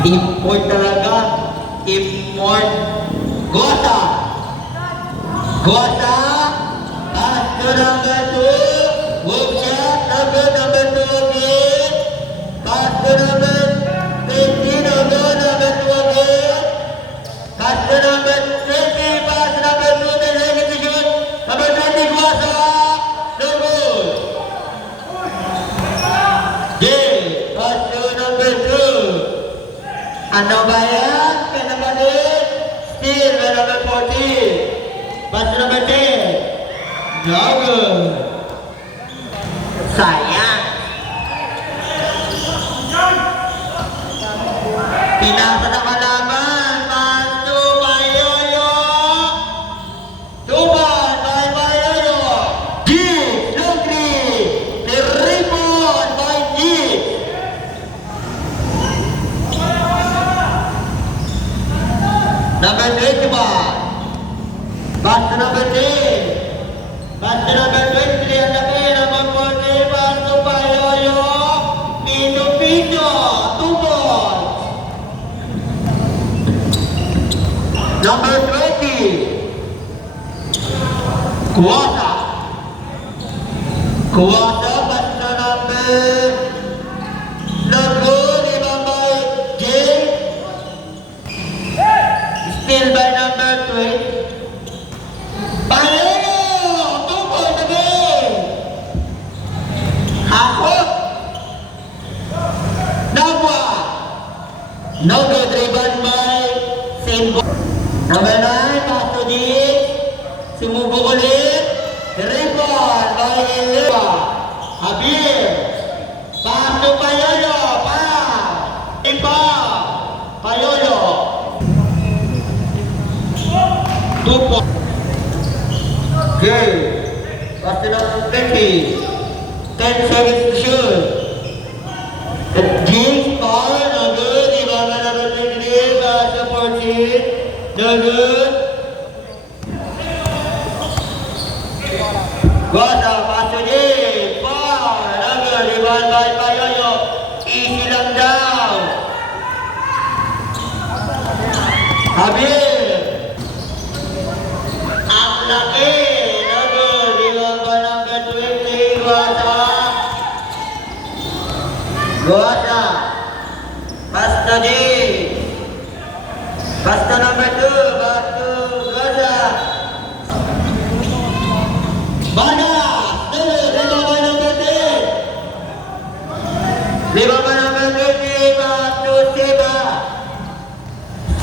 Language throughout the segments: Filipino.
Import talaga. Import. Gota. Gota. Pass to number 2. Move shot. Number 2 again. Pass to number 20. Number 2 again. Pass to number 20. Pass to number 2. Then ready to shoot. Number 20. Gota. No good. Game. Pass to number 2. Ano ba yan? Kaya balik. Still by number 14. Pass to number 10. No good. Sayang. Pinasa na kalaban. Pass to Bayoyo. 2 ball by Bayoyo. Jeep. Lugri. The rebound by Jeep. Number 21. Pass to number 10. Pass to number 23. Ang laki. Number 40. Pass to Payoyo. Pito Pito. 2 balls. Number 20. Kuwasa. Kuwasa. Pass to number Lago. Limang by Jay. Still by number 20. Payoyo! 2 balls again! Hakot! Nagwa! No good rebound by Simbo. Number 9, pass to Jig. Sumubo ulit. Rebound by Elewa. Habir. Pass to Payoyo. Pass. Ipa. Payoyo. 2 points. Okay. Pass to number 20. 10 seconds to shoot. The James Paul, no good. Ibanga number 23. Pass to 14. No good. Gota, pass to James Paul. No good. Ibang by Payoyo. Easy lang daw. Habib. Ang laki. No good. Ibang by number 20. Gota. Gota. Pass to James. Pass to number 2. Pass to Gota. Bana. Lima by number 10. Lima by number 20. Pass to Seba.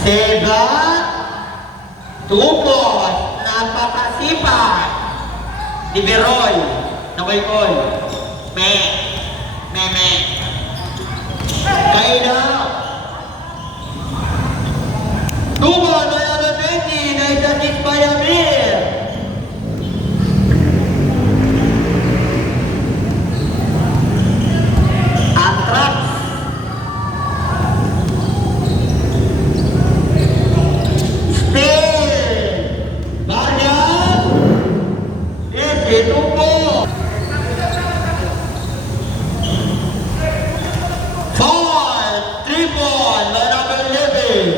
Seba. 2 balls. Napakasipag. Di Beroy. Nakoy-koy. Me. Kaina. 2 balls by number 20. Na-assist by Amir. Antrax. Still. Banyak. Itu po. 3 ball by number 11.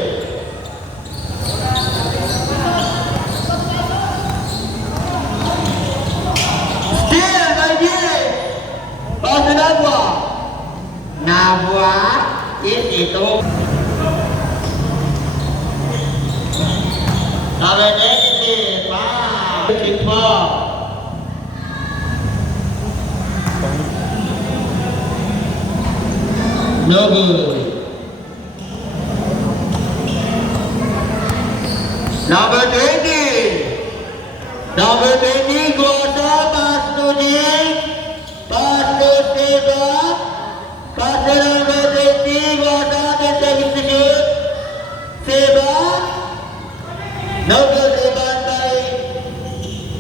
Still by Jay. Pass to Nabwa. Nabwa. Itu. Number 18. Wow. Kick ball. No good. Number 20. Number 20. Gota. Pass to Jig. Pass to Seba. Pass to number 20. Gota. 10 seconds to shoot. Seba. No good. Rebound by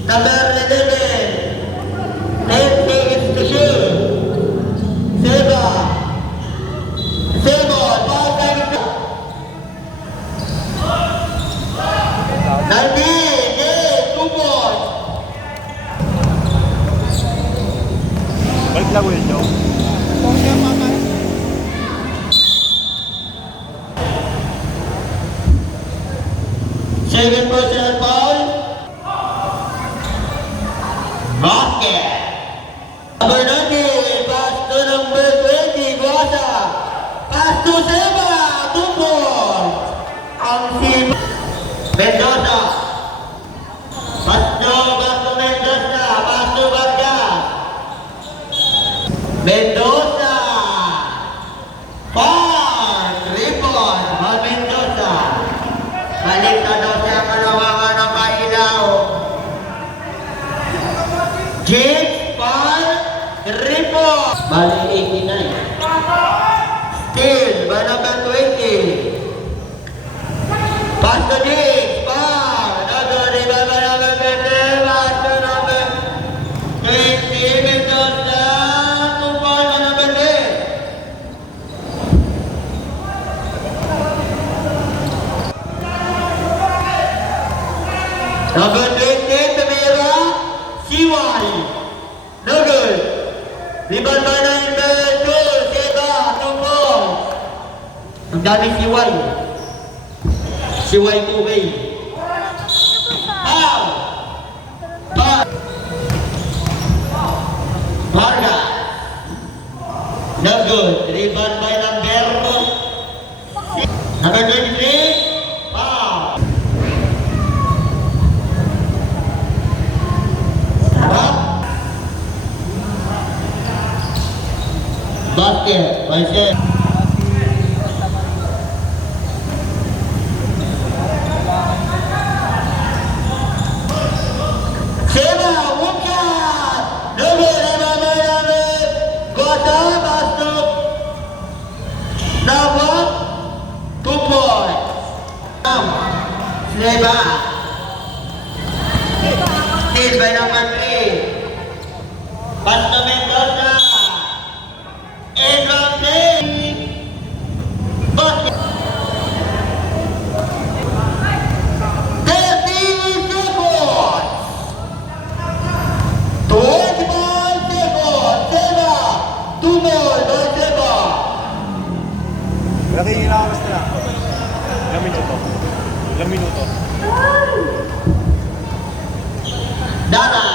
number 11. 10 seconds to shoot. Seba. Seba. 5 seconds to shoot. 19. Yeah, 2 balls. Balik lang ulit nyo. Second personal foul. Basket. Number 90, pass to number 20, Guasa. Pass to Seba, 2 points. Ang si Mendoza. Pass to Mendoza, pass to Vargas. Mendoza. Far, 3 points. Mendoza. Balik na daw siya kalawangan ng kailaw. James Pan Ripo. Bali 89. Still, by number 20. Pass to James Pan. Another rebound by number 20. Pass to number 20. Mendoza. 2 points by number 10. Number 20, Tamira. CY. No good. Rebound by number 2, Seba, 2 points. Ang dami CY. CY 2-way. Foul. Foul. Vargas. No good. Rebound by number 23. Foul. Sarap. Basket, Malaysia. Seba, one shot. Number 11, Guasa, Bastok. Number 2 points. Seba. Still by number 3. Pass to Mendoza. And from there, basket. 30 seconds. 25 seconds. Seba. 2 more by Seba. Laki yung inawas nila. Ilang minuto? Ilang minuto? Dana.